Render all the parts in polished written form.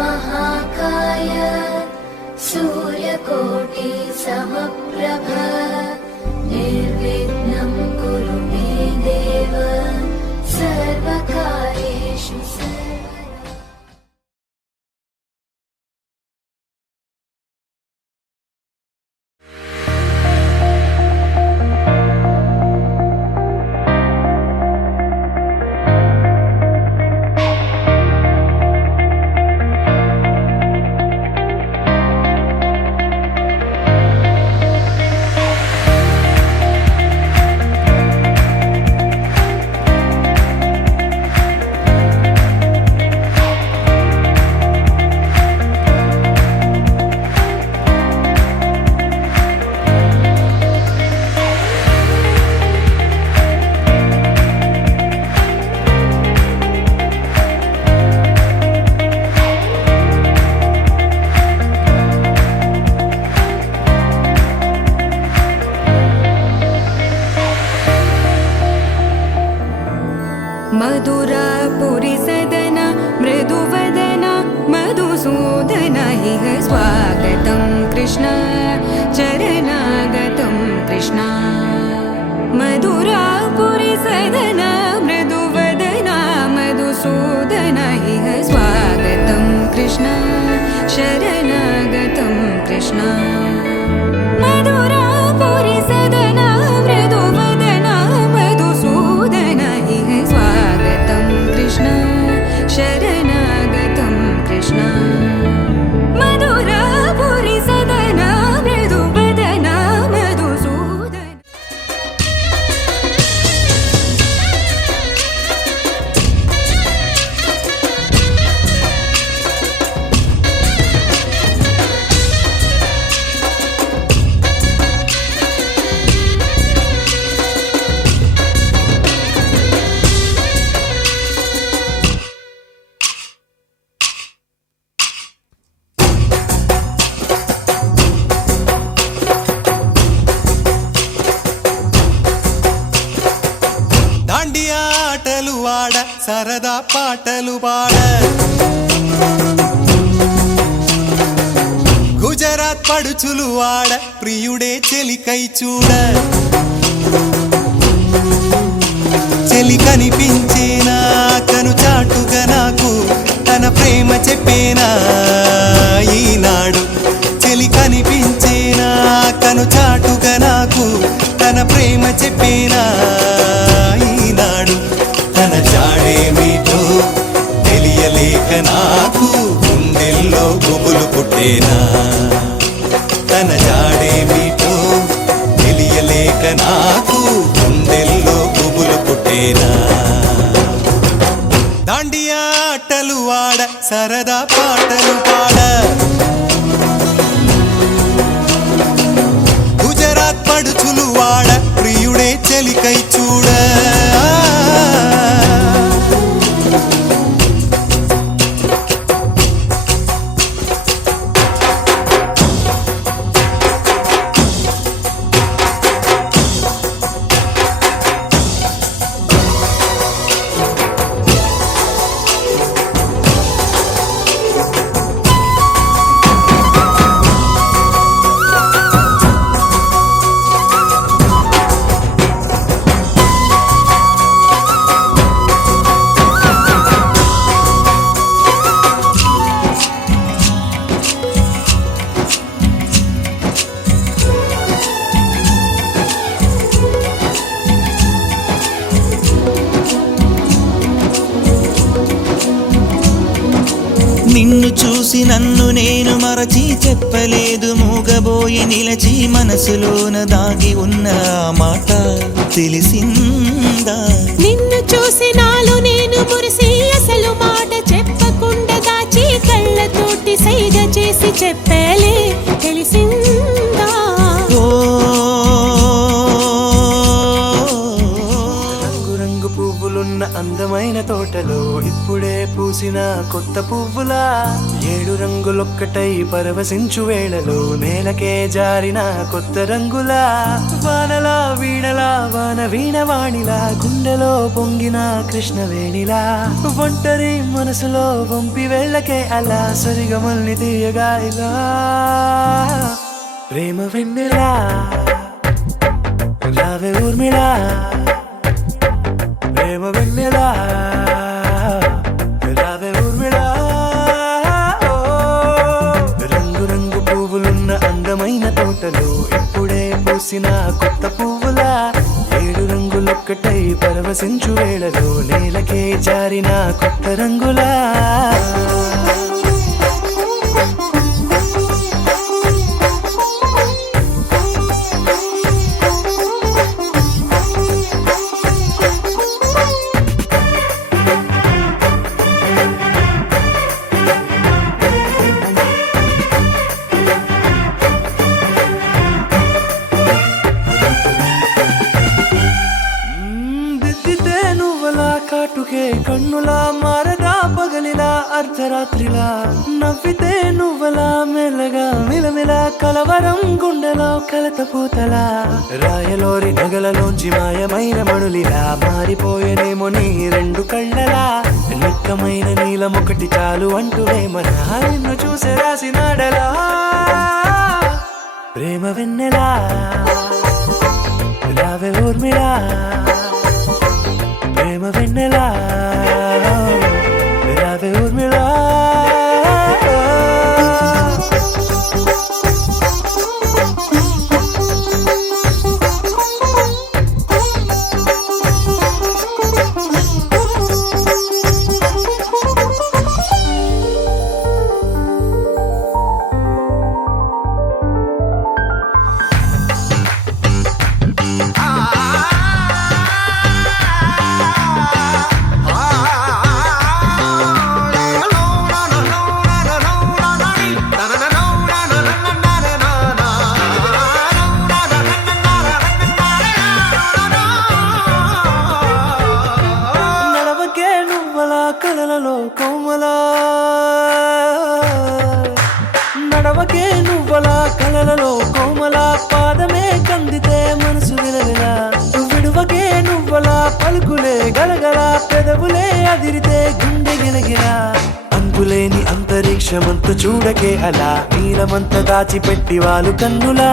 महाकाय सूर्यकोटि समप्रभ निर्विघ्नं कुरु मे देव सर्वकार्येषु मधुरापुरी सदन मृदुवदन मधुसूदन इह स्वागतं कृष्ण चरणागतं कृष्ण मधुरापुरी सदन मृदुवदन मधुसूदन इह स्वागतं कृष्ण शरणागतं कृष्ण मधुरापुरी सदन मृदुवदन मधुसूदन इह स्वागतं कृष्ण शरणागतं कृष्ण मधुरापुरी सदन मृदुवदन मधुसूदन దాండియా ఆటలు ఆడ సరదా పాటలు పాడ గుజరాత్ పడుచులు ఆడ ప్రియుడే చెలికై చూడ చెలి కనిపించేనా కను చాటుగా నాకు తన ప్రేమ చెప్పేనా ఈనాడు చెలి కనిపించేనా కను చాటుగా నాకు తన ప్రేమ చెప్పేనా ఈనాడు తన జాడేమిటో తెలియలేక నాకు గుండెల్లో గుబులు పుట్టేనా తన జాడేమిటో తెలియలేక నాకు గుండెల్లో గుబులు పుట్టేనా దాండియా ఆటలు ఆడ సరదా పాటలు పాడ గుజరాత్ పడుచులు వాడ ప్రియుడే చెలికై చూడ నిన్ను చూసి నన్ను నేను మరచి చెప్పలేదు మూగబోయి నిలచి మనసులోన దాగి ఉన్న మాట తెలిసిందా నిన్ను చూసి నాలో నేను మురిసి అసలు మాట చెప్పకుండా దాచి కళ్ళతోటి సైగ చేసి చెప్పలే తెలిసిందా రంగు రంగు పువ్వులున్న అందమైన తోటలో ఇప్పుడు ఇప్పుడే పూసిన కొత్త పువ్వులా 7 రంగులొక్కటై పరవశించు వేళలో నేలకే జారిన కొత్త రంగులా వానలా వీణలా వాన వీణవాణిలా గుండెలో పొంగిన కృష్ణవేణిలా ఒంటరి మనసులో వంపి వెళ్ళకే అలా సరిగమల్ని తీయగా ఇలా ప్రేమ వెన్నెలా రావే ఊర్మిళా ప్రేమ వెన్నెలా రావే ఊర్మిళా రంగు రంగు పువ్వులున్న అందమైన తోటలో ఇప్పుడే పూసిన కొత్త పువ్వులా 7 రంగులొక్కటై పరవశించు వేళలో నేలకే జారిన కొత్త రంగులా కాటుకే కన్నులా మారగా పగలిలా అర్ధరాత్రిలా నవ్వితే నువ్వలా మెల్లగా మిలమిలా కలవరం గుండెలో కలత పూతలా రాయలోరి నగలలోంచి మాయమైన మణులిలా మారిపోయేనేమో నీ 2 కళ్ళలా నిక్కమైన నీలమొకటి చాలు అంటూ వేమనా నిన్ను చూసే రాసినాడలా ప్రేమ వెన్నెలా రావే ఊర్మిళా ప్రేమ వెన్నెలా రావే ఊర్మిళా కలలలో కోమలా నడవకే నువ్వలా కలలలో కోమలా పాదమే కందితే మనసు విలవిలా విడువకే నువ్వలా పలుకులే గలగల పెదవులే అదిరితే గుండె గిలగిలా అంతులేని అంతరిక్షమంత చూడకే అలా నీలమంత దాచిపెట్టి వాళ్ళు కన్నులా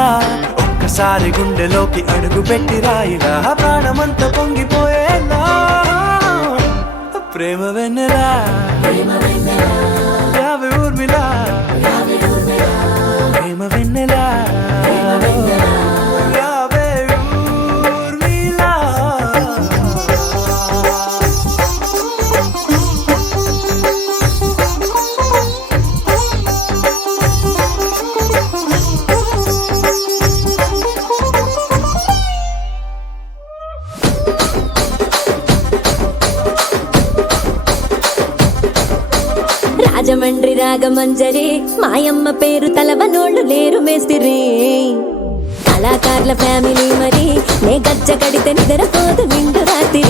ఒక్కసారి గుండెలోకి అడుగు పెట్టి రాయిలా ప్రాణమంత పొంగిపోయేలా ప్రేమ వెన్నెలా రావే ఊర్మిళా ప్రేమ వెన్నెలా రావే ఊర్మిళా రాజమండ్రి రాగమంజరి మాయమ్మ పేరు తలవనోళ్ళు లేరు మేస్తిరి కళాకారుల ఫ్యామిలీ మరి నే గజ్జ కడితే నిద్రపోదు నిండు రాత్రి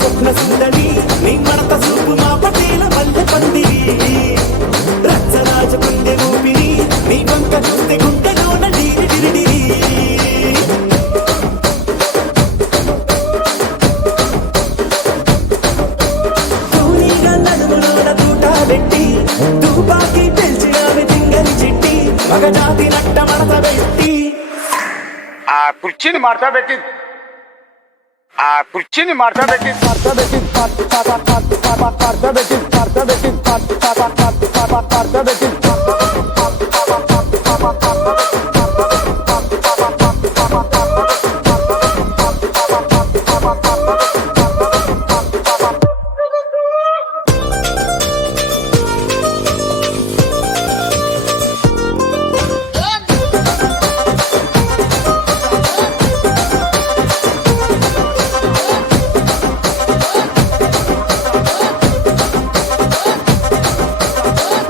స్వప్న సుందరి నీ మడత సూపు మా పటేల మల్లె పందిరి రచ్చరాజ గుండె ఊపిరి నీ వంక చూస్తే గుండెలోన డీరి డిరిడిరి తుపాకి పెంచి ఆమె తింగని చిట్టి ఒక జాతి నట్ట మడత పెట్టి ఆ కుర్చీని మార్తా పెట్టి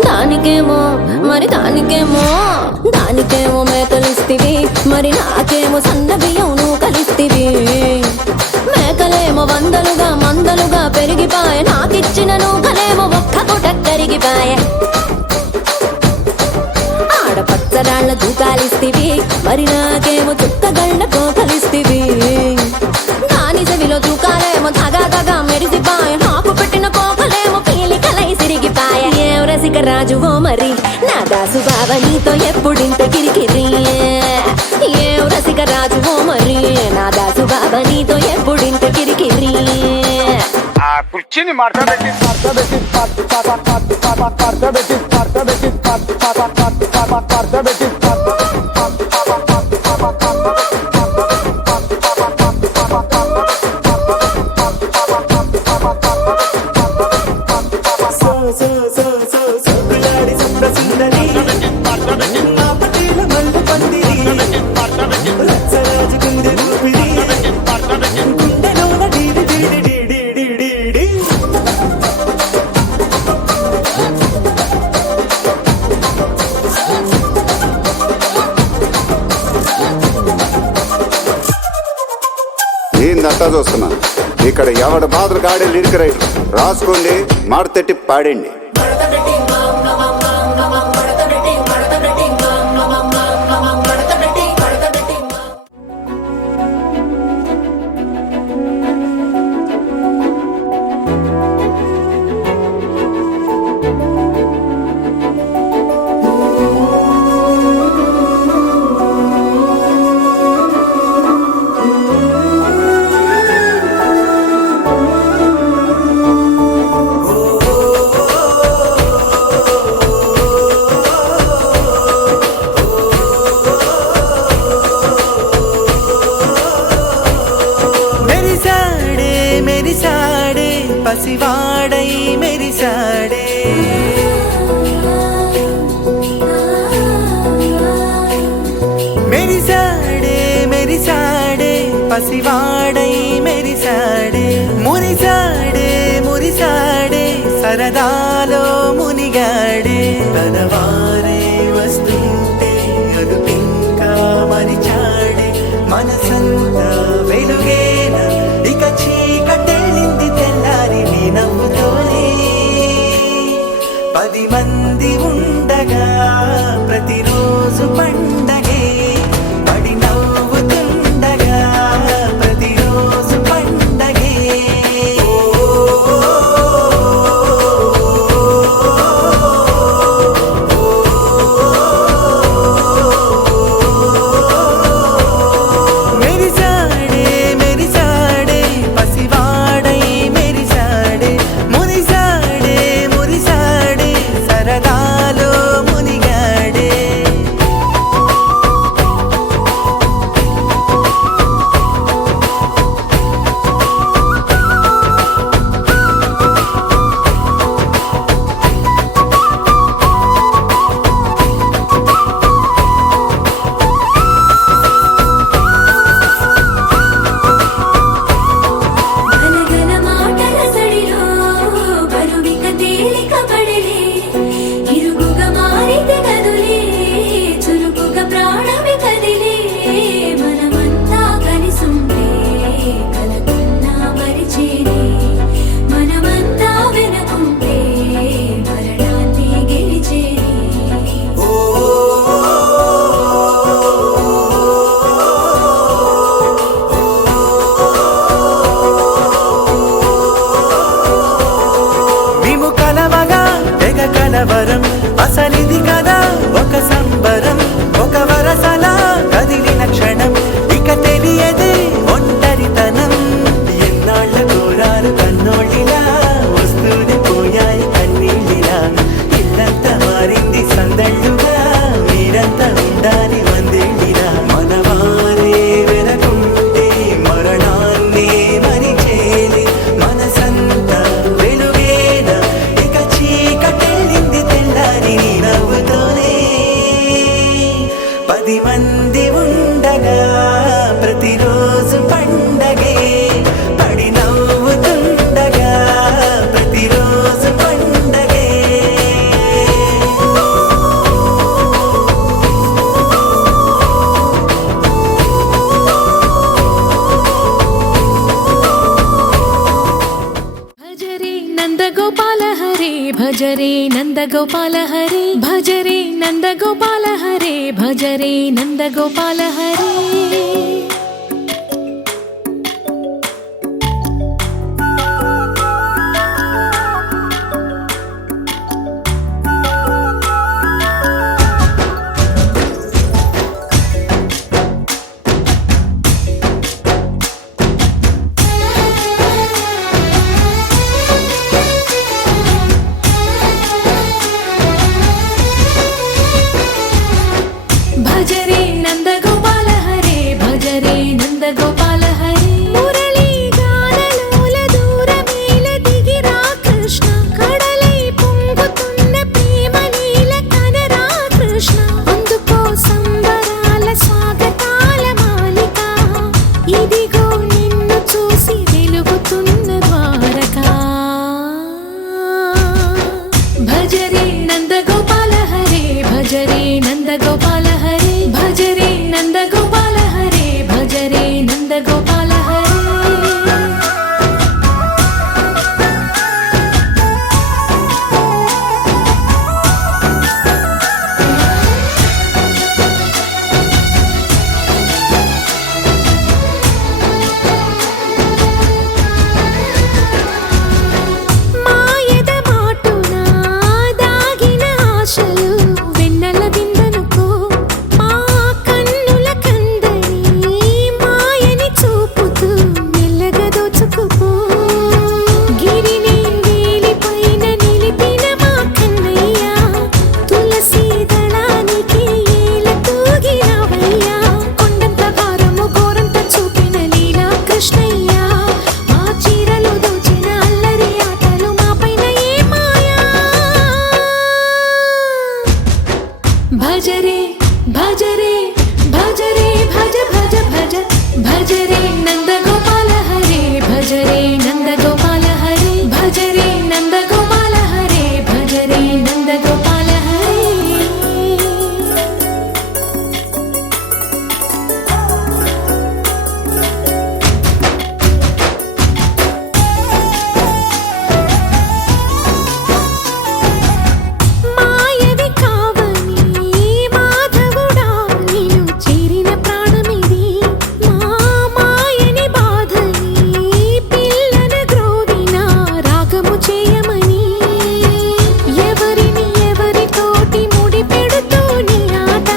దానికేమో కలిస్తివి మరి నాకేమో సన్న బియ్యం నువ్వు కలిస్తివి మేకలేమో వందలుగా మందలుగా పెరిగిపాయ నాకిచ్చిన నూకలేమో ఒక్క పూట కరిగిపాయ ఆడపచ్చరాళ్ళ దూకాలిస్తివి మరి నాకేమో చుక్కగళ్ళ కోకలిస్తివి దాని చెవిలో దూకాలేమో తగా తగా మెరిసిపాయ నాకు పెట్టిన కోకలేమో పీలికలై సిరిగిపాయ ఏం రసిక రాజువో మరి నా దాసు బావ నీతో ఎప్పుడింత కిరికిరి ఏం రసిక రాజువో మరి నా దాసు బావ నీతో ఎప్పుడింత కిరికిరి ఆ కుర్చీని మార్చబెట్టి సొగ్గులాడి సుప్రసుందరి మా పటేల మల్లె పందిరి రచ్చరాజు కుందె ఊపిరి గుండెలోన డీడి డీడి డీడి డీడి డీ. ఏందంతా చూస్తున్నా ఇక్కడ ఎవడ మాదిరి గాడే లిరిక్ రైటర్ రాసుకోండి మాడతెట్టి పాడండి. మెరిసాడే పసివాడై మెరిసాడే మెరిసాడే మెరిసాడే పసివాడై మెరిసాడే మురిసాడే మురిసాడే సరదాలో మునిగాడే తనవారే వస్తుంటే అదుపింకా మరిచాడే మనసంతా వెలుగేన ఇక చీకటెళ్ళింది తెల్లారి నీ నవ్వుతోనే 10 మంది ఉండగా ప్రతిరోజు పండగే పడి నవ్వుతుండగా ప్రతిరోజు పండగే మెరిసాడే భజరే నందగోపాల హరే భజరే నందగోపాల హరే భజరే నందగోపాల హరే భజరే నందగోపాల హరే భజరే నందగోపాల హరే మురళీ గానలోల దూరమేల దిగిరా కృష్ణ కడలై పొంగుతున్న ప్రేమ నీల కనరా కృష్ణ అందుకో సంబరాల స్వాగతాల మాలిక ఇదిగో నిన్ను చూసి వెలుగుతున్న ద్వారకా భజరే నందగోపాల హరే భజరే నందగోపాల హరే భజరే నందగోపాల హరే భజరే నందగోపాల హరే మాయద మాటున దాగిన ఆశలు వెన్నెల విందనుకో మా కన్నుల కందని మాయని చూపుతూ మెల్లగా దోచుకుపో గిరిని వేలిపైన నిలిపిన మా కన్నయ్య తులసి దళానికి ఏల తూగినవయ్యా కొండంత భారము గోరంత చూపిన లీలా కృష్ణయ్య మా చీరలు దోచిన అల్లరి ఆటలు మా పైన ఏ మాయా భజరే భజరే భజరే భజ భజ భజ భజరే నందగోపాల హరే భజరే నందగోపాల హరే భజరే నందగోపాల హరే భజరే నందగోపాల హరే మాయవి కావని మాధవుడా నిన్ను చేరిన ప్రాణమిది మా మాయని బాధని పిల్లన గ్రోవిన రాగము చేయమని ఎవరిని ఎవరితోటి ముడి పెడుతూ నీ ఆట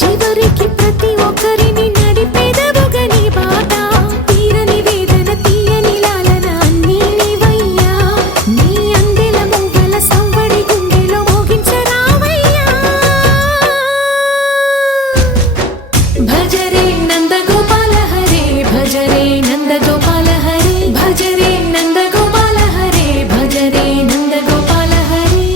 చివరికి ప్రతి ఒక్కరిని నడిపెదవుగా నీ బాట తీరని వేదన తీయని లాలన అన్నీ నీవయ్యా నీ అందెల మొగ్గల సంవడి గుండెలో మోగించరావయ్యా భజరే నందగోపాల హరే భజరే నందగోపాల హరే భజరే నందగోపాల హరే భజరే నందగోపాల హరే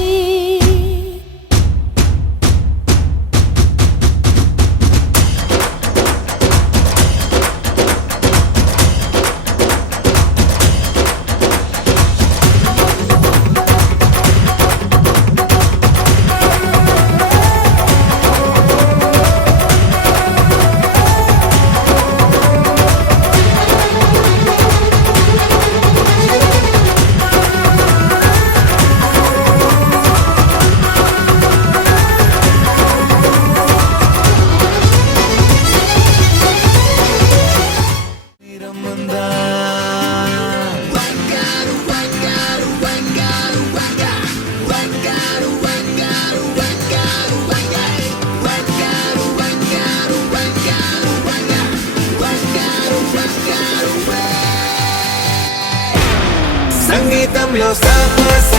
సంగీతంలో సమస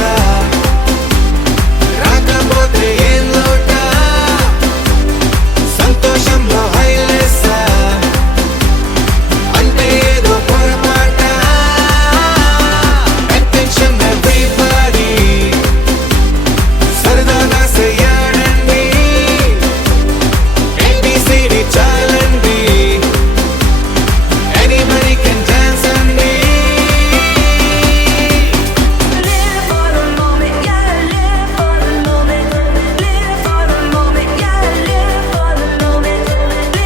రాకపోతే ఏం లోట సంతోషంలో హైలెస్ అంటే ఏదో పొరపాట అటెన్షన్ ఎవ్రీబడీ సరదాగా చేయాలండి ABCD చాలండి anybody can dance అండి Live for the moment, yeah, live for the moment. Live for the moment, yeah, live for the moment.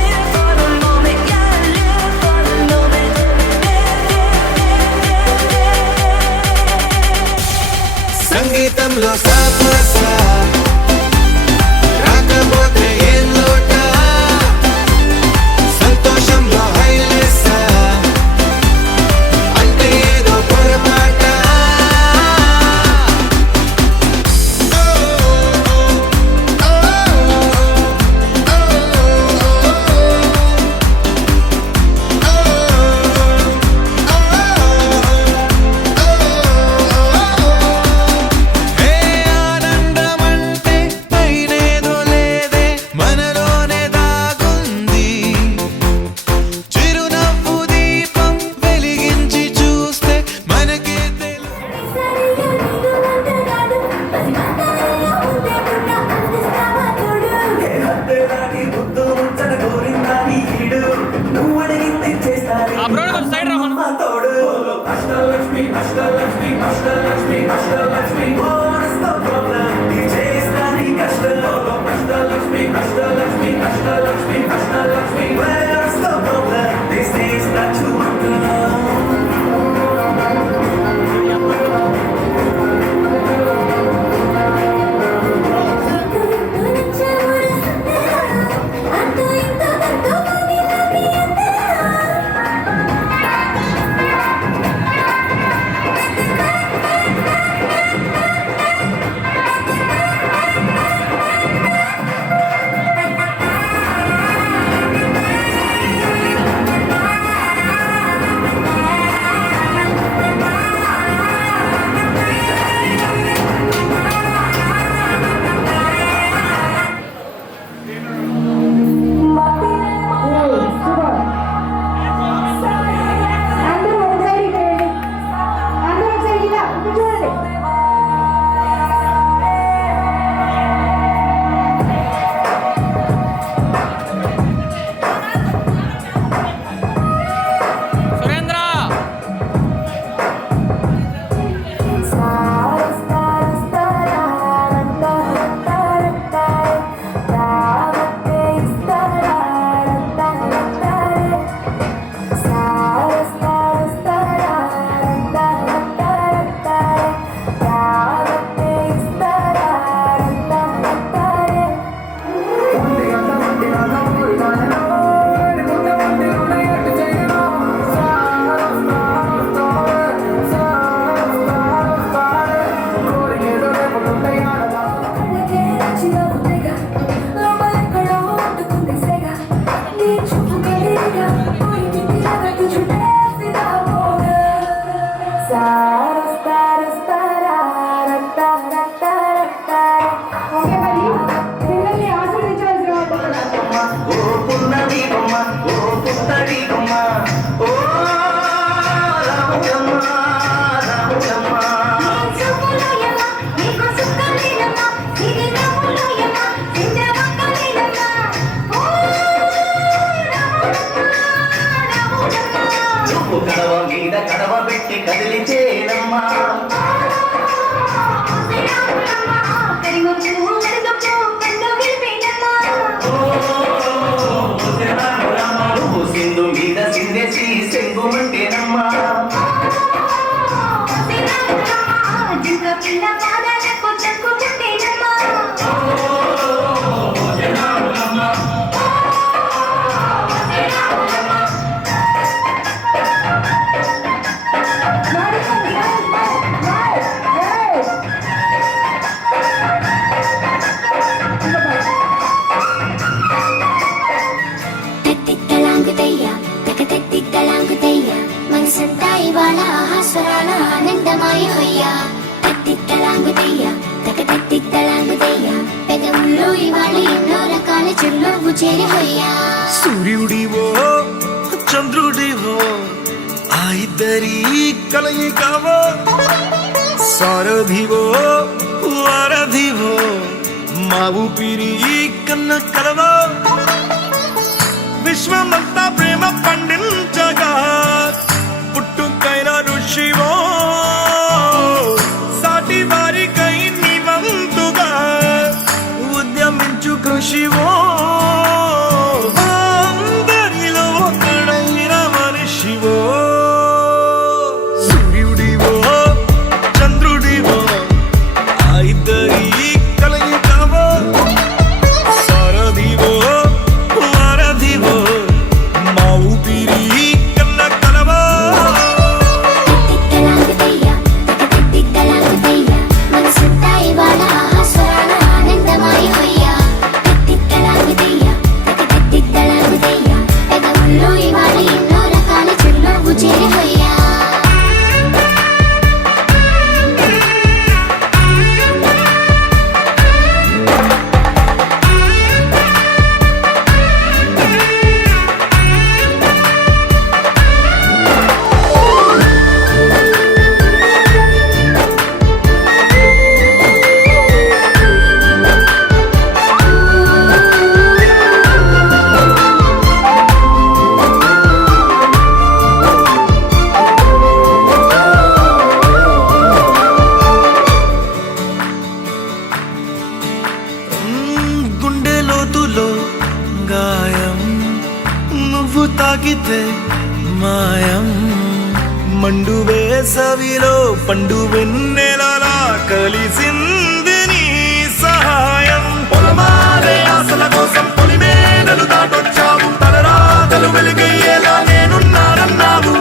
నువ్వు అడిగింది చేస్తాను అమ్మ తోడు Ashtalakshmi Ashtalakshmi Ashtalakshmi Ashtalakshmi What's the problem? నీ చేస్తాను కష్టం Ashtalakshmi Ashtalakshmi Ashtalakshmi Ashtalakshmi Where's the problem? This is not too much. కడవ పెట్టి కదిలిచేనమ్మా సింధు మీద సింధేసి సెంగుమంటేనమ్మా మనసంతా ఇవాళ ఆహాస్వరాల ఆనందమాయ హయ్యా తత్తిత్తలాంగుతయ్యా తకతత్తిత్తలాంగుతయ్యా పెదవుల్లో ఇవాళ ఎన్నో రకాల చిరునవ్వు చేరి హయ్యా సూర్యుడివో చంద్రుడివో ఆ ఇద్దరి కలయికవో సారథివో వారధివో మా ఊపిరి కన్న కలవో విశ్వమంతా ప్రేమ పండించగా పుట్టుకైన ఋషివో సాటి వారికై నివంతుగా ఉద్యమించు కృషివో అందరిలో ఒకడైన మనిషివో సూర్యుడివో చంద్రుడివో ఆ ఇద్దరి కలయికవో సారథివో వారధివో మా మాయం మండు వేసవిలో పండు వెన్నెలలా కలిసింది నీ సహాయం పొలమారే ఆశల కోసం పొలిమేనలు దాటొచ్చావు తలరాతలు వెలుగయ్యేలా నేనున్నానన్నావు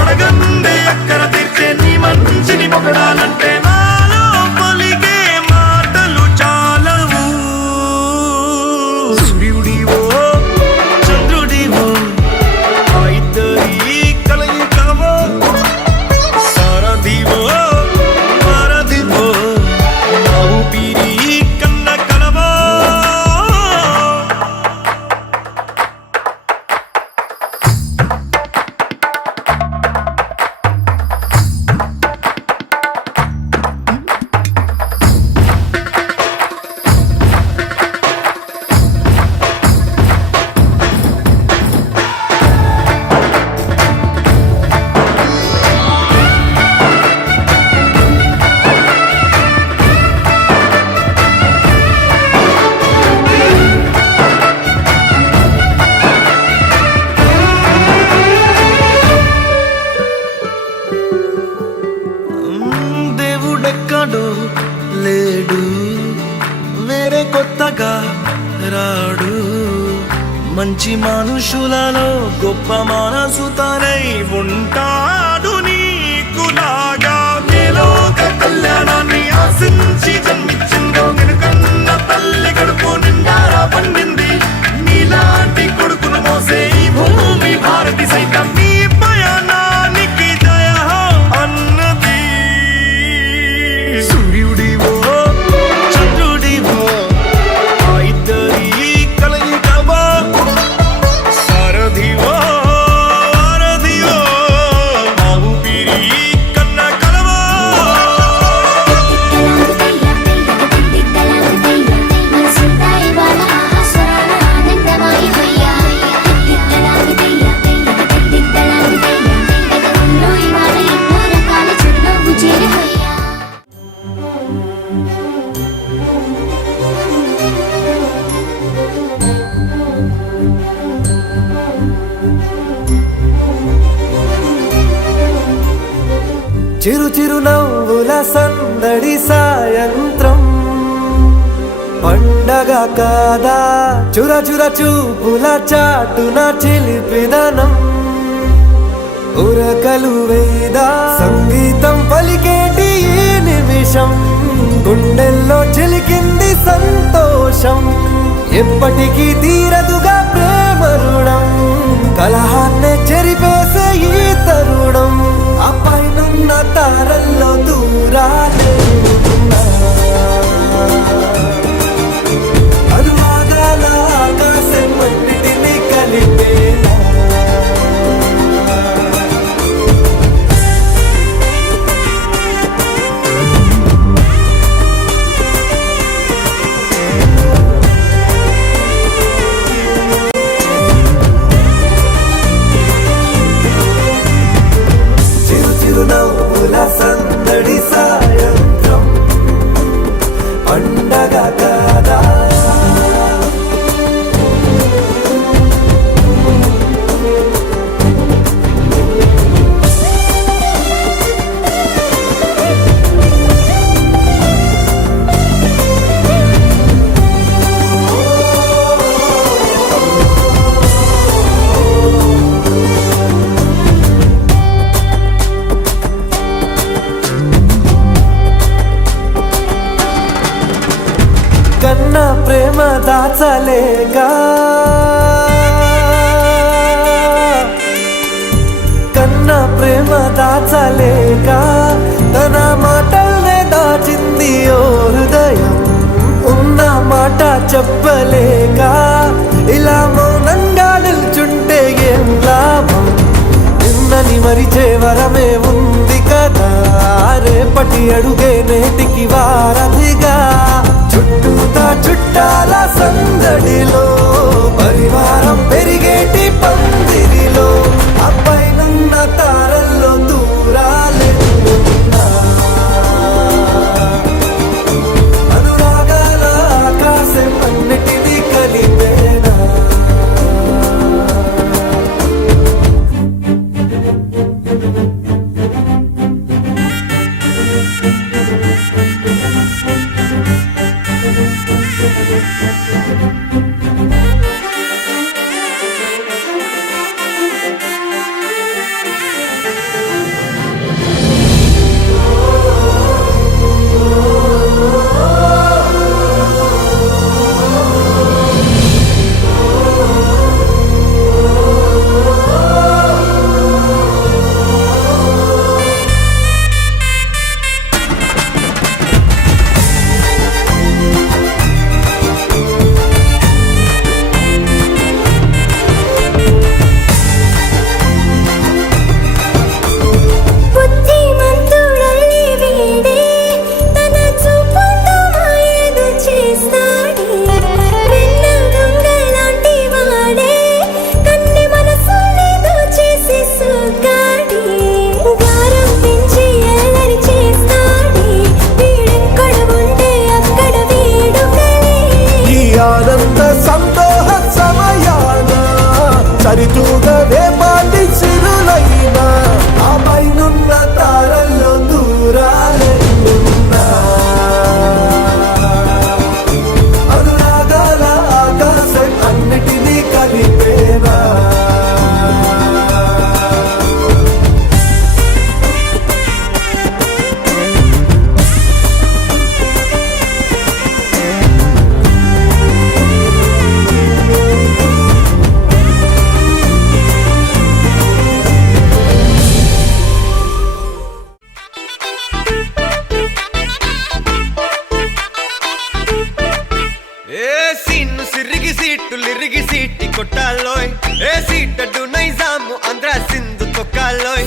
అడగందే అక్కర తీర్చే నీ మంచిని పొగడాలంటే నాలో పలికే మాటలు చాలవు సూర్యుడివో చంద్రుడివో ఆ ఇద్దరి కలయికవో సారథివో వారధివో నా ఊపిరి కన్న కలవో దేవుడెక్కడో లేడు వేరే కొత్తగా రాడు మంచి మనుషులలో గొప్ప మనసు తనై ఉంటాడు నీకులాగా లోక కళ్యాణాన్ని ఆశించి జన్మించిందో నిన్నుకన్న తల్లి కడుపు నిండారా పండింది నీలాంటి కొడుకును మోసే ఈ భూమి భారతి సైతం నీ పయనానికి జయ అన్నది సూర్యుడివో చంద్రుడివో ఆ ఇద్దరి కలయికవో సారథివో వారధివో నా ఊపిరి కన్న కలవో చిరు చిరు నవ్వుల సందడి సాయంత్రం పండగ కాదా చుర చుర చూపుల చాటున చిలిపిదనం ఉరకలు వేదా సంగీతం పలికేటి ఈ నిమిషం గుండెల్లో చిలికింది సంతోషం ఎప్పటికీ తీరదుగా ప్రేమ రుణం కలహాన్నే చెరిపేసే ఈ తరుణం ఆ పైనున్న తారల్లో దూరాలే ఉన్నా. అనువాదాల ఆకాశం అన్నిటినీ కలిపేనా చిరు చిరు నవ్వుల సందడి సాయంత్రం పండగ కాదా కన్న ప్రేమ దాచలేగా కన్న ప్రేమ దాచలేగా తన మాటల్నే దాచింది ఓ హృదయం ఉన్న మాట చెప్పలేక ఇలా మౌనంగా నిల్చుంటే ఏం లాభం నిన్నని మరిచే వరమే ఉంది కదా రేపటి అడుగే నేటికి వారధిగా చుట్టూతా చుట్టాల సందడిలో పరివారం పెరిగేటి పందిరిలో అబ్బాయినున్న తారల్లో దూరాలే ఉన్నా. అనురాగాల ఆకాశం అన్నిటినీ కలిపేనా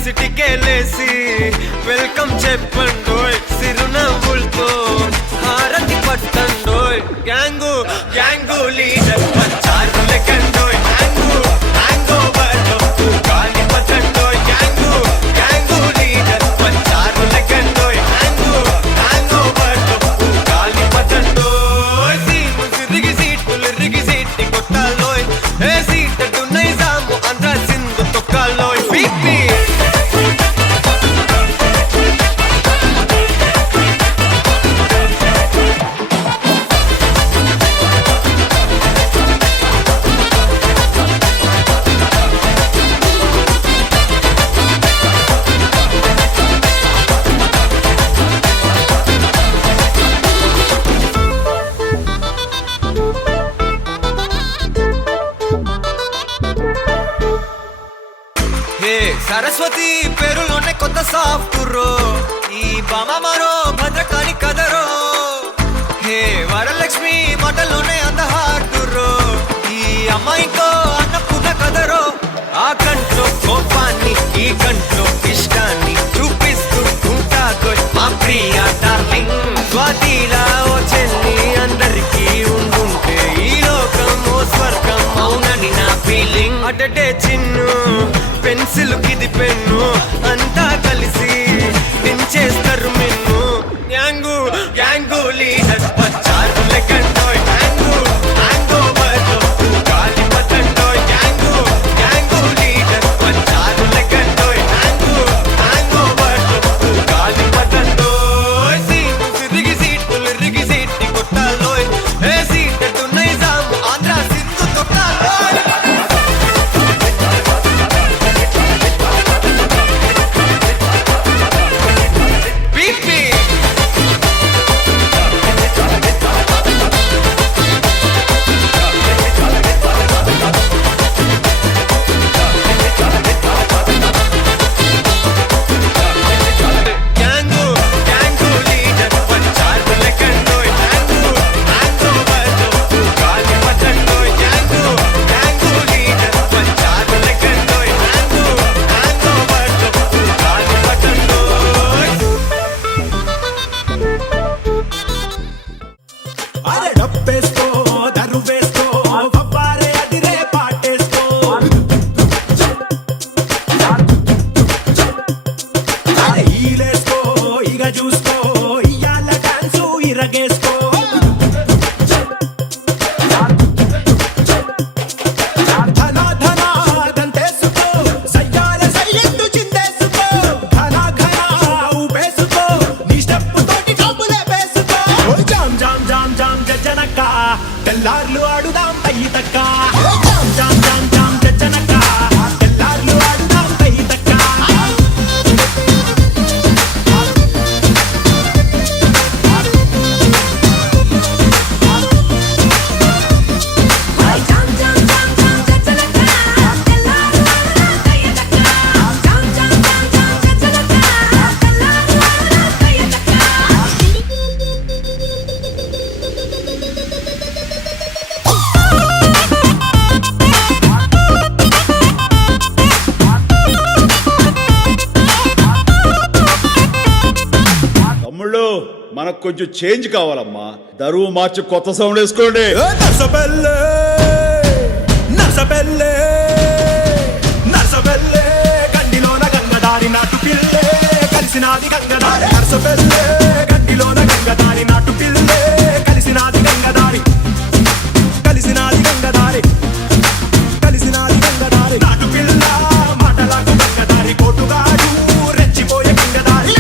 సిటికేలేసి వెల్కమ్ చెప్పండోయ్ సిరునవ్వులతో హారతి పట్టండోయ్ గ్యాంగు గ్యాంగు లీడర్ పంచారు లెక్కండోయ్ హ్యాంగు హ్యాంగ్ ఓవర్లో గాలి పట్టండోయ్ గ్యాంగు గ్యాంగు లీడర్ పంచారు లెక్కండోయ్ హ్యాంగు హ్యాంగ్ ఓవర్లో గాలి పట్టండోయ్ సీము సిరిగి సీటి కొట్టాలోయ్ ఏ సీటు నైజాము ఆంధ్ర సింధు తొక్కాలోయ్ పీపీ సరస్వతి పేరులోనే కొత్త సాఫ్ట్వేర్ ఈ బామ మరో భద్రకాళి కదరో హే వరలక్ష్మి మాటలోనే అంద హార్దురో ఈ అమ్మాయికో అన్నపూర్ణ కదరో ఆ కంట్లో కోపాన్ని ఈ కంట్లో ఇష్టాన్ని చూపిస్తూ ఉంటాదో మా ప్రియ డార్లింగ్ స్వాతిలా ఓ చెల్లి అందరికీ ఉండుంటే ఈ లోకం ఓ స్వర్గం అవునని నా ఫీలింగ్ అటటే చిన్ను పెన్సిల్ కిది పెన్ను అంతా కలిసి దించేస్తారు మిన్ను గ్యాంగు గ్యాంగు లీడర్ వచ్చారు లెక్కండోయ్ హ్యాంగు హ్యాంగ్ ఓవర్లో గాలి పట్టండోయ్ గ్యాంగు గ్యాంగు లీడర్ వచ్చారు లెక్కండోయ్ హ్యాంగు హ్యాంగ్ ఓవర్లో గాలి పట్టండోయ్ సీము సిరిగి సీటి కొట్టాలోయ్ ఏ సీటు నైజాము ఆంధ్ర సింధు తొక్కాలోయ్ అరే డప్పేసుకో దరువేసుకో ఫవ్వారే అదిరే పాటేసుకో అరే ఈలేసుకో ఇగ చూసుకో ఇయ్యాల డాన్సు ఇరగేసుకో ధన ధన దంతేసుకో సయ్యాల సయ్యద్దు చిందేసుకో ఘన ఘన ఊపేసుకో నీ స్టెప్ తోటి కబులే వేసుకో జామ్ జామ్ జామ్ జామ్ జనక తెల్లార్లు ఆడుదాం తయ్యితక్క జామ్ జామ్ జామ్ జామ్ జనక తెల్లార్లు ఆడుదాం తయ్యితక్క తమ్ముళ్ళు మనకు కొంచెం చేంజ్ కావాలమ్మా దరువు మార్చి కొత్త సౌండ్ వేసుకోండి నర్సబెల్లే నర్సబెల్లే నర్సబెల్లే గండిలోన గంగదారి నాటు పిల్లే కలిసినాది గంగదారి నర్సబెల్లే గండిలోన గంగదారి నాటు పిల్లే కలిసినాది గంగదారి కలిసినాది గంగదారి కలిసినాది గంగదారి నాటు పిల్ల మాటలకు గంగదారి కోటుగాడు రెచ్చిపోయే గంగదారి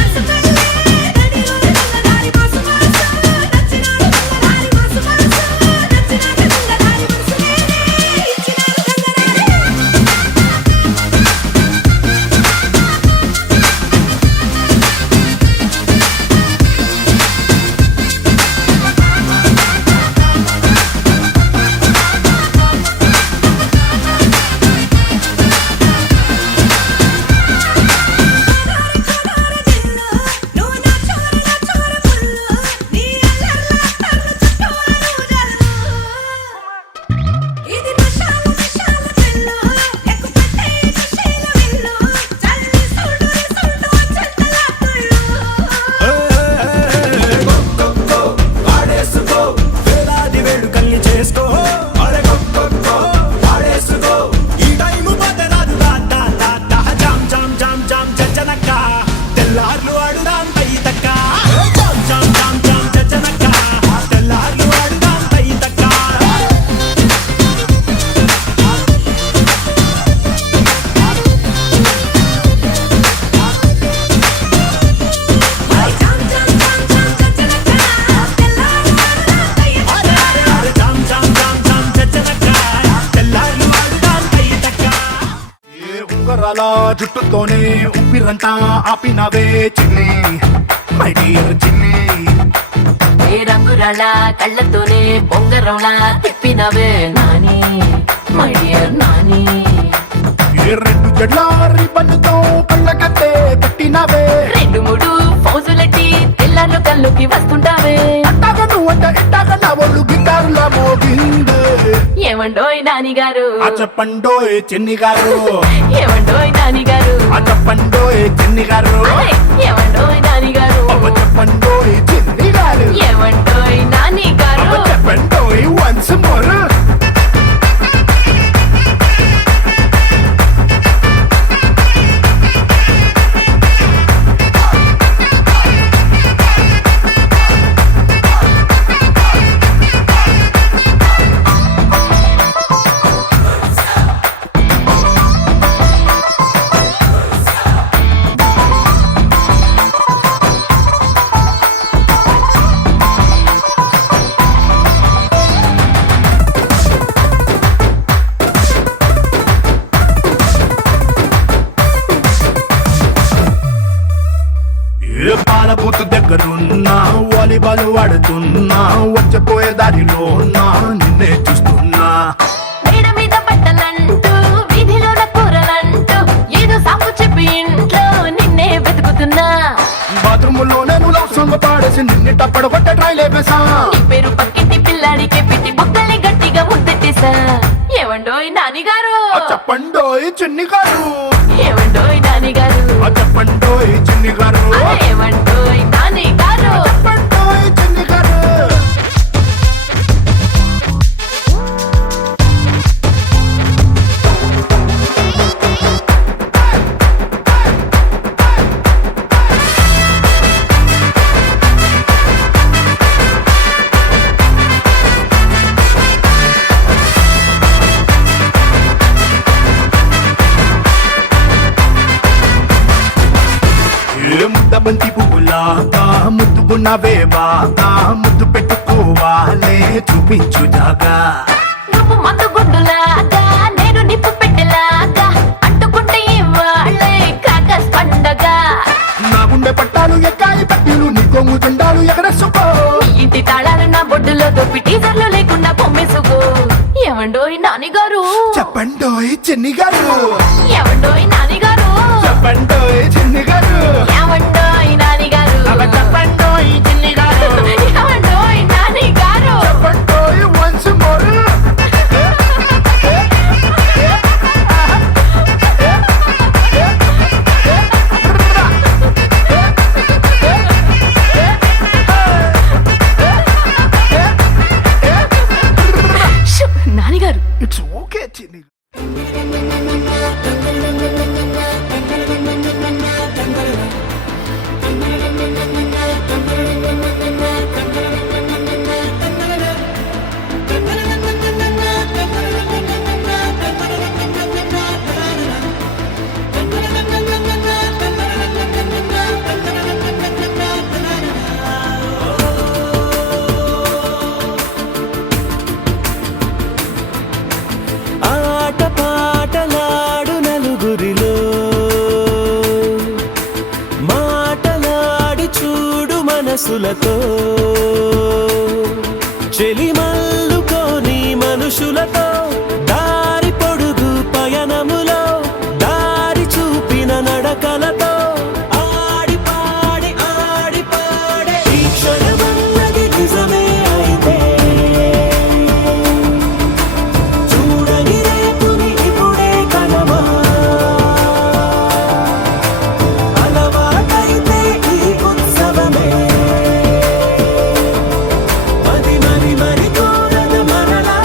జుట్టుతోనే ఉప్పిరంతా ఆపినవే చిన్ని మై డియర్ చిన్ని ఏ రంగురాళ్ళ కళ్ళతోనే బొంగరంలా తిప్పినవే నాని మై డియర్ నాని ఏ రెండు జడ్ల రిబ్బన్తో కళ్ళ కట్టే కట్టినవే రెండు మూడు ఫౌజులెట్టి తెల్లార్లు కళ్ళుకి వస్తుంటావే అట్టాగా నువ్వంట ఇట్టాగా నా ఒళ్ళు గిటారులా మోగిందే ఏమండోయ్ నాని గారు ఆ చెప్పండోయ్ చిన్ని గారు ఏమండోయ్ నాని గారు ఆ చెప్పండోయ్ చిన్ని గారు అరే, ఏమండోయ్ నాని గారు అవ్వ చెప్పండోయ్ చిన్ని గారు ఏమండోయ్ నాని గారు అవ్వ చెప్పండోయ్ వన్స్ మోర్ ఏ పాలబూతు దగ్గరున్నా వాలీబాల్ ఆడుతున్నా వచ్చపోయే దారిలో నా నిన్నే చూస్తున్నా మేడ మీద బట్టలంటూ వీధిలోన కూరలంటూ ఏదో సాకు చెప్పి ఇంట్లో నిన్నే వెతుకుతున్నా బాత్రూమ్ లో నేను లవ్ సాంగ్ పాడేసి నిన్ను టప్పడు కొట్ట ట్రై లేపేసా నీ పేరు పక్కింటి పిల్లాడికి పెట్టి బుగ్గల్ని గట్టిగా ముద్దెట్టేసా ఏమండోయ్ నాని గారు ఆ చెప్పండోయ్ చిన్ని గారు ఏమండోయ్ నాని గారు ఆ చెప్పండోయ్ చిన్ని గారు అరే, ఏమండోయ్ నాని గారు చెప్పండోయ్ చిన్ని గారు ఏ ముద్ద బంతి పువ్వులాగా ముద్దుకున్నవే బాగా ముద్దు పెట్టుకోవాలే చూపించు జాగా నువ్వు మందు గుడ్డులాగా నేను నిప్పు పెట్టెలాగా అంటుకుంటే ఇవాళ్ళే క్రాకర్స్ పండగ నా గుండె పట్టాలు ఎక్కాయి పట్టీలు నీ కొంగు జెండాలు ఎగరేసుకో నీ ఇంటి తాళాలు నా బొడ్డులో దొప్పి టీజర్లు లేకుండా పొమ్మేసుకో ఏమండోయ్ నాని గారు చెప్పండోయ్ చిన్ని గారు ఏమండోయ్ నాని గారు చెప్పండోయ్ చిన్ని గారు ఏమండోయ్ నాని గారు అలా చెప్పండోయ్ చిన్ని గారు ఏమండోయ్ నాని గారు చెప్పండోయ్ వన్స్ మోర్ షు, నాని గారు ఇట్స్ ఓకే చిన్ని ఆట పాటలాడు నలుగురిలో మాటలాడి చూడు మనసులతో చెలిమల్లుకోని మనుషులతో దారి పొడుగు పయనములో దారి చూపిన నడకలతో ఆడి పాడి ఈ క్షణమన్నది నిజమే అయితే చూడని రేపుని ఇప్పుడే కనమా అలవాటైతే ఈ ఉత్సవమే మరి కోరద మరలా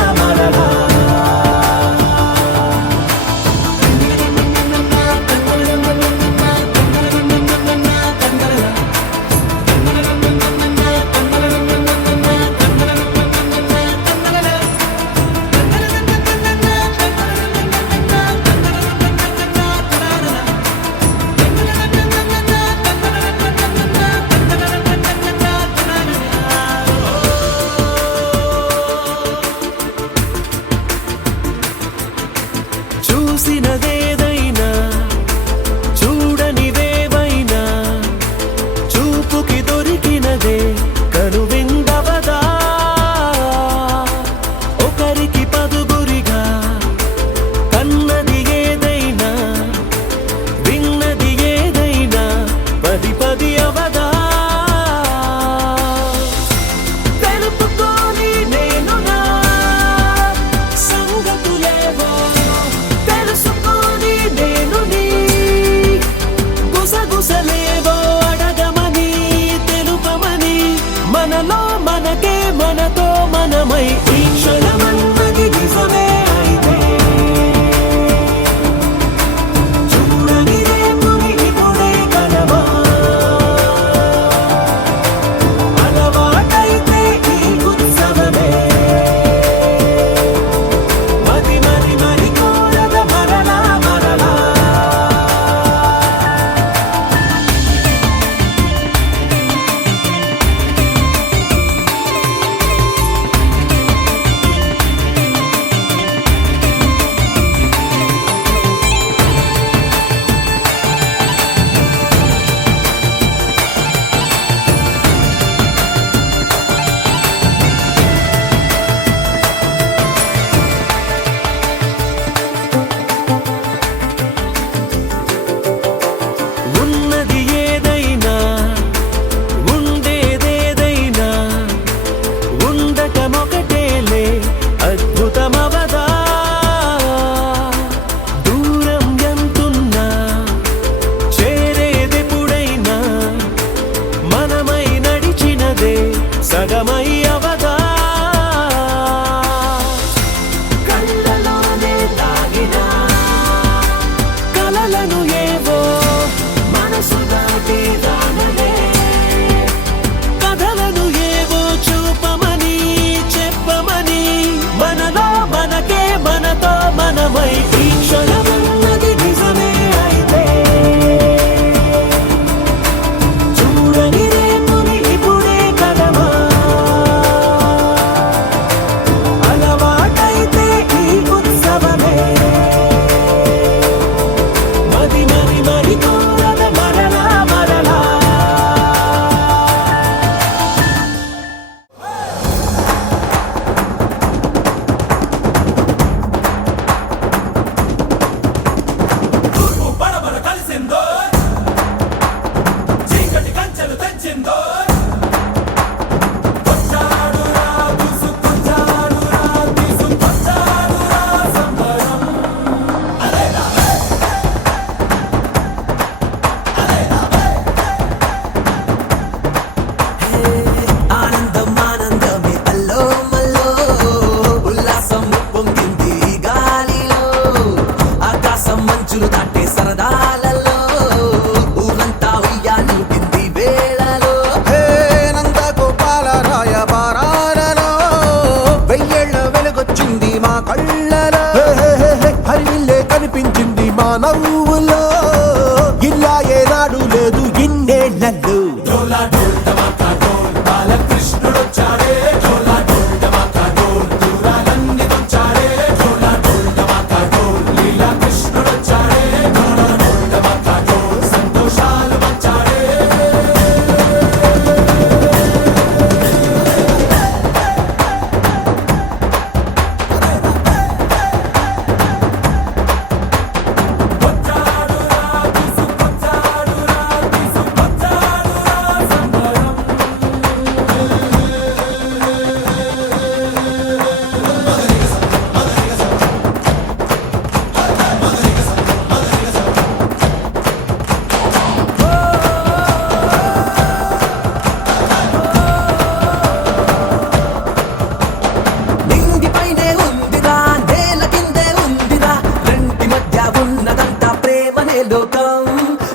ప్రేమనే లోకం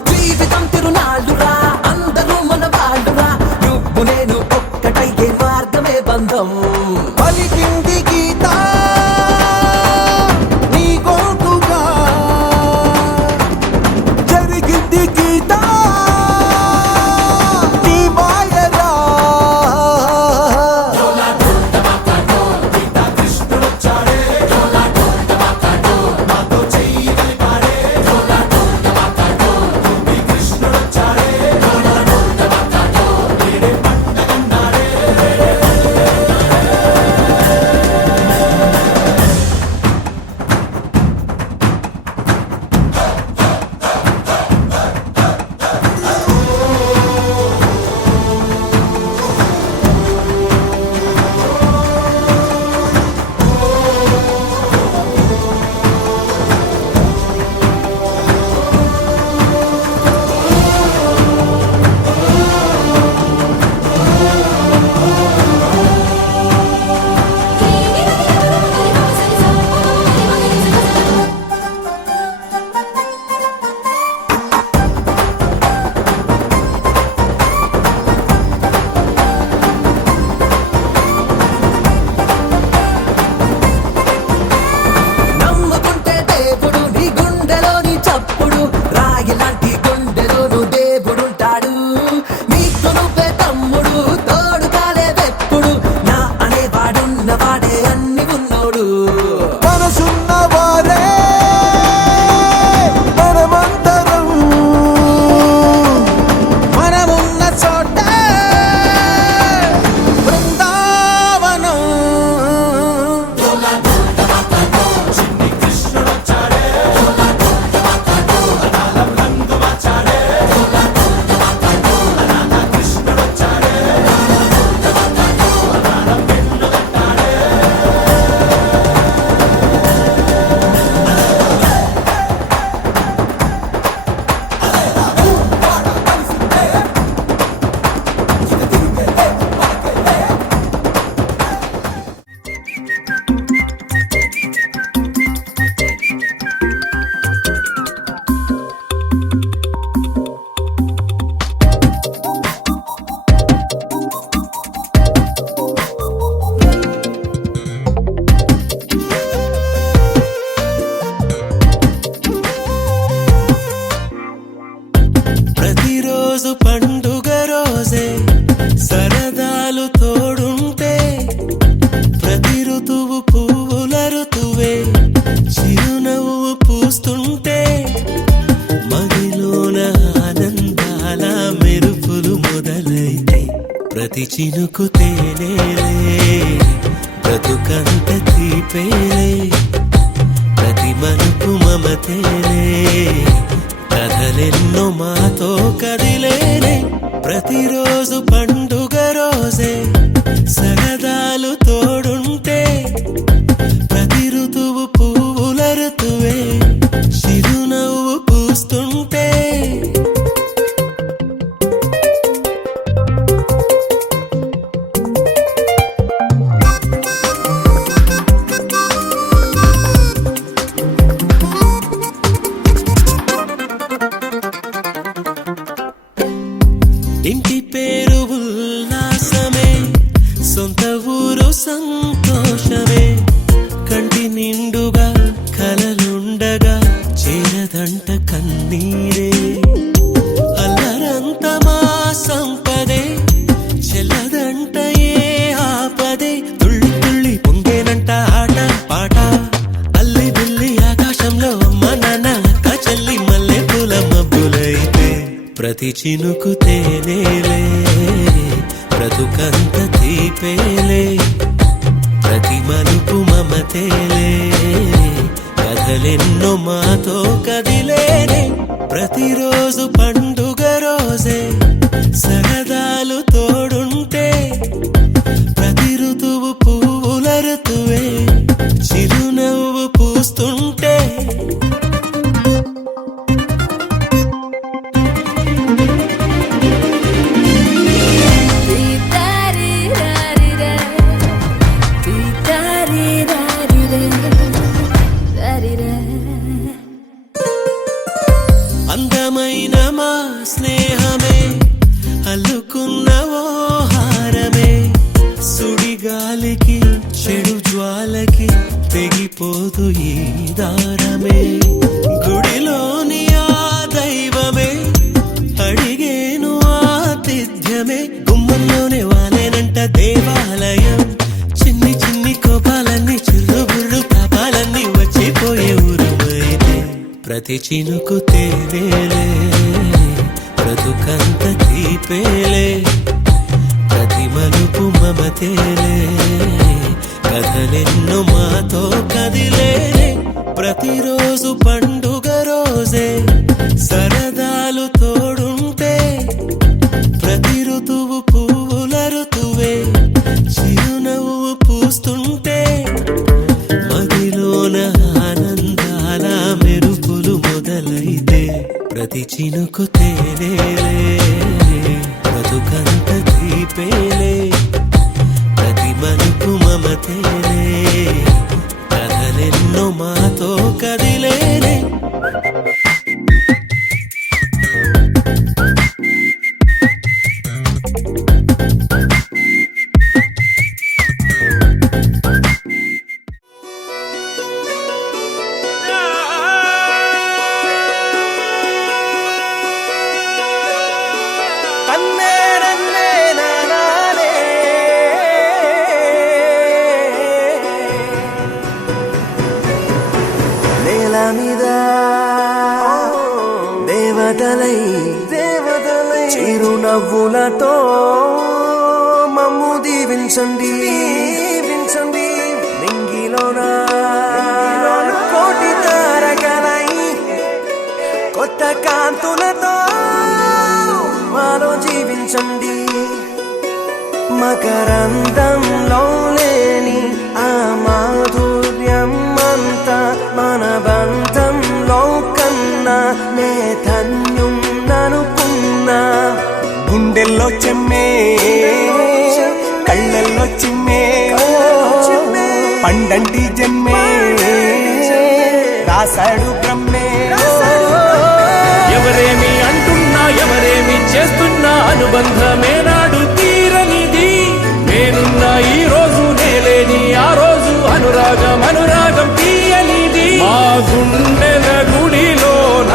జీవితం తిరునాళ్ళురా అందరూ మన వాళ్ళురా నువ్వు నేను ఒక్కటయ్యే మార్గమే బంధం పలికింది గీత నీ గోటుగా జరిగింది గీత నీ మాయరా నమ్ముకుంటే దేవుడు నీ గుండెలోని చప్పుడు రాయిలాంటి గుండెలోను దేవుడుంటాడు నీకు నువ్వే తమ్ముడు తోడు కాలేదెప్పుడు నా అనేవాడున్న వాడే అన్ని ఉన్నోడు మనసున్న వారే మనమంతరం మనమున్న చోట బృందావనం ప్రతిరోజు పండుగ రోజే సరదాలు తోడుంటే ప్రతి ఋతువు పువ్వుల ఋతువే చిరునవ్వు పూస్తుంటే మదిలోన ఆనందాల మెరుపులు మొదలైతే ప్రతి చినుకు తేనేలే బ్రతుకంత తీపేలే ప్రతి మలుపు మమతేలే కథలెన్నో మాతో కదిలేనే ప్రతిరోజు పండుగ రోజే సరదాలు తోడుంటే ప్రతి ఋతువు పువ్వుల ఋతువే చిరునవ్వు పూస్తుంటే ఇంటి పేరు ఉల్లాసమే సొంత ఊరు సంతోషమే కంటి నిండుగా కలలుండగా చేరదంట కన్నీరే అల్లరంత మా సంపదే చెల్లదంట ఏ ఆపదే తుళ్ళి తుళ్ళి పొంగేనంట ఆట పాట అల్లి బిల్లి ఆకాశంలో అమ్మ నాన్న అక్క చెల్లి మల్లె పూల మబ్బులైతే ప్రతి చినుకు తేనేలే బ్రతుకంత తీపేలే ప్రతి మలుపు మమతేలే కథలెన్నో మాతో కదిలేనే ప్రతిరోజు పండుగ రోజే సరదాలు తోడుంటే ప్రతి ఋతువు పువ్వుల ఋతువే చిరునవ్వు పూస్తుంటే అందమైన మా స్నేహమే అల్లుకున్న ఓ హారమే సుడిగాలికి చెడు జ్వాలకి తెగిపోదు ఈ దారమే గుడిలోని ఆ దైవమే అడిగేను ఆతిథ్యమే గుమ్మంలోనే వాలేనంట దేవాలయం చిన్ని చిన్ని కోపాలన్నీ చిల్లుబుర్రు పాపాలన్నీ వచ్చిపోయే ఊరుమైతే ప్రతి చినుకు తేవేలే బ్రతుకంత తీపేలే ప్రతి మలుపు మమతేలే కథలెన్నో మాతో కదిలేలే ప్రతిరోజు పండుగ రోజే సరదాలు తోడుంటే ప్రతి ఋతువు పువ్వుల ఋతువే చిరునవ్వు పూస్తుంటే మదిలోన ఆనందాల మెరుపులు మొదలైతే ప్రతి చినుకు తేలేలే బ్రతుకంత తీపేలే ప్రతి మలుపు మమతేలే కథలెన్నో మాతో కదిలేలే నేల మీద దేవతలై చిరునవ్వులతో మమ్ము దీవించండి నింగిలోన కోటి తారకలై కొత్త కాంతులతో మాలో జీవించండి మకరందంలో లేని ఆ మాధుర్యం అంతా మన బంధంలో కన్నా నే ధన్యున్ననుకున్నా గుండెల్లో చెమ్మే కళ్ళల్లో చిమ్మే పండంటి జన్మే రాశాడు బ్రహ్మే ఎవరేమి అంటున్నా ఎవరేమి చేస్తున్నా అనుబంధమే నాడు తీరనిది నేనున్నా ఈ రోజు నేలేని ఆ రోజు అనురాగం తీయనిది మా గుండెల గుడిలోన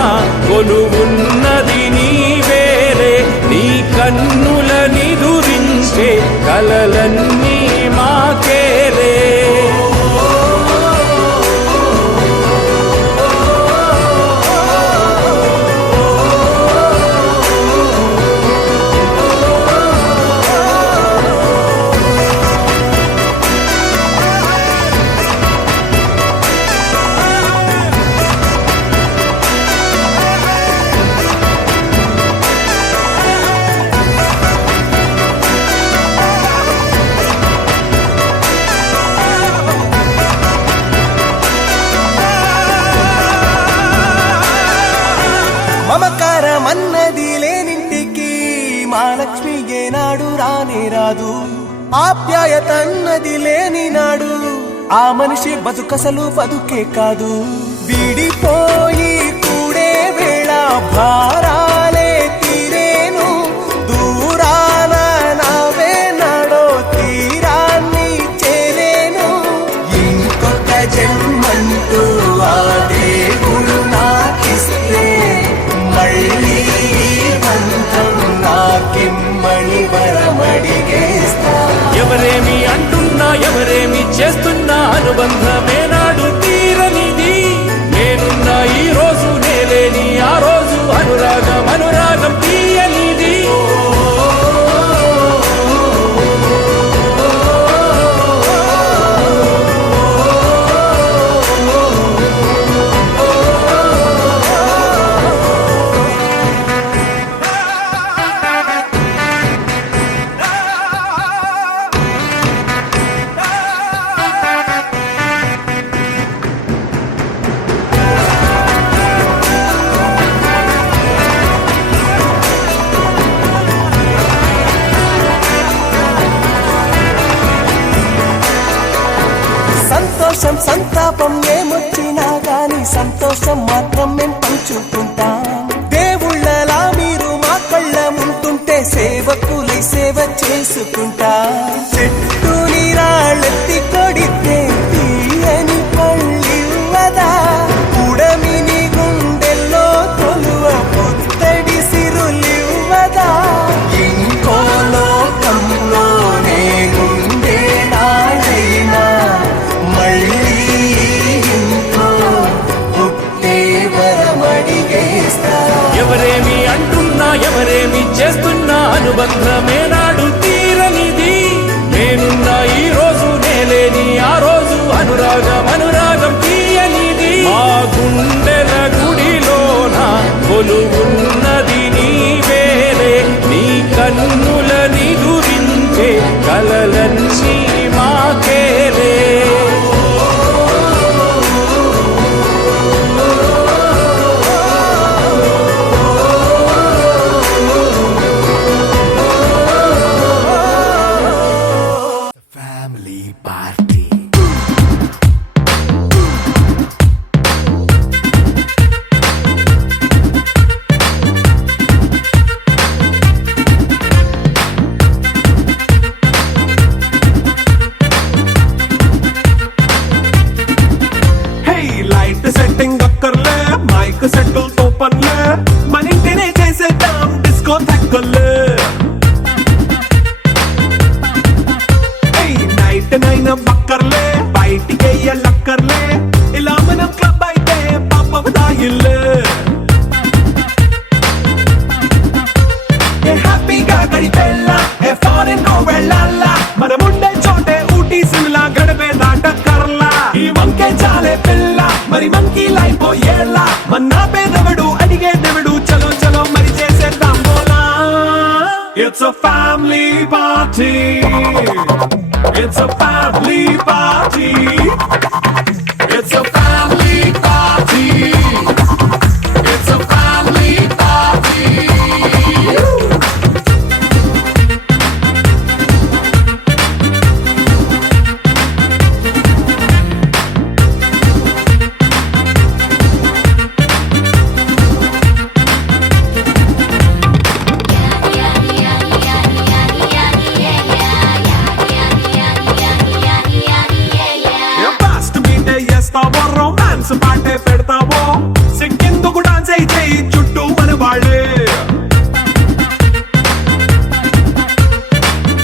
కొలువున్నది నీవేలే నీ కన్నుల నిదురించే కలలన్నీ మాకేలే మమకారమన్నది లేనింటికి మా లక్ష్మి ఏనాడు రానే రాదు ఆప్యాయతన్నది లేని నాడు ఆ మనిషి బతుకసలు బతుకే కాదు విడిపోయి కూడే వేళ భారాలే తీరేను దూరాన నావే నాడో తీరాన్ని చేరేను ఇంకొక జన్మంటూ ఆ దేవుడు నాకిస్తే మళ్ళీ బంధం నాకిమ్మని వరమడిగేస్తా ఎవరేమి అంటున్నా ఎవరేమి చేస్తున్నా అనుబంధమే నాడు తీరనిది నేనున్నా ఈ రోజు నేలేని ఆ రోజు అనురాగం తీయనిది సేవకులై సేవ చేసుకుంటా చెట్టు నీరాళ్ళెత్తి కొడితే తీయని పళ్ళివ్వదా ఉడమిని గుండెల్లో తొలువ పుత్తడి సిరులివ్వదా ఇంకో లోకంలోనే గుండె నాడైనా మళ్ళీ ఇంకో పుట్టే వరమడిగేస్తా ఎవరేమి అంటున్నా ఎవరేమి చేస్తున్నా అనుబంధమే నాడు తీరనిది నేనున్నా ఈ రోజు నేలేని ఆ రోజు అనురాగం తీయనిది మా గుండెల గుడిలోన కొలువున్నది నీవేలే నీ కన్నుల నిదురించే కలలన్నీ మాకేలే Family party. Hey, light setting అక్కర్లే మైక్ సెట్టుల్ తో పనులే మన ఇంటినే చేసేద్దాం డిస్కో తక్కువలే నైట్ నైన్ బక్కర్లే బయటికి లక్కర్లే ఇలా మనం క్లబ్ అయితే పాప దాయిల్లే హ్యాపీగా గడిపెళ్ళ ఫారెన్ కో వెళ్ళాల మనం ఉండే చోటే ఊటీ సిమ్లా గడిపే దాటక్కర్లా ఈ వంకే చాలే పిల్ల మరి మంకీ లైఫ్ ఏళ్ళ మన్నా పేదవడు అడిగే దేవుడు చలో చలో మరి చేసేద్దాం బోలా it's a family party. It's a family party. It's a family party. It's a family party. Fast beat చేస్తావో రొమాన్స్ పాటే పెడతావో సిక్కిందుకు డాన్స్ అయితే చుట్టూ మన వాళ్ళే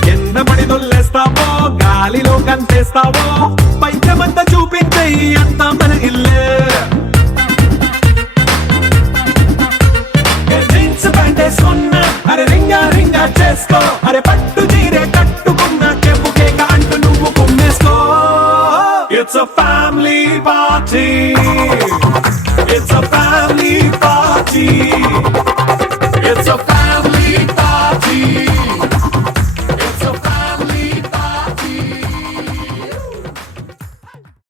కింద పడి దొల్లేస్తావో గాలిలో కంటేస్తావో పైకమంతా చూపించే అంతా మన ఇల్లే జీన్స్ ప్యాంట్ వేసుకున్నా అరే రింగా రింగా చేసుకో అరే పట్టు చీరే కట్టుకున్న చెప్పు కేక అంటూ నువ్వు కుమ్మేసుకో It's a family party. It's a family party.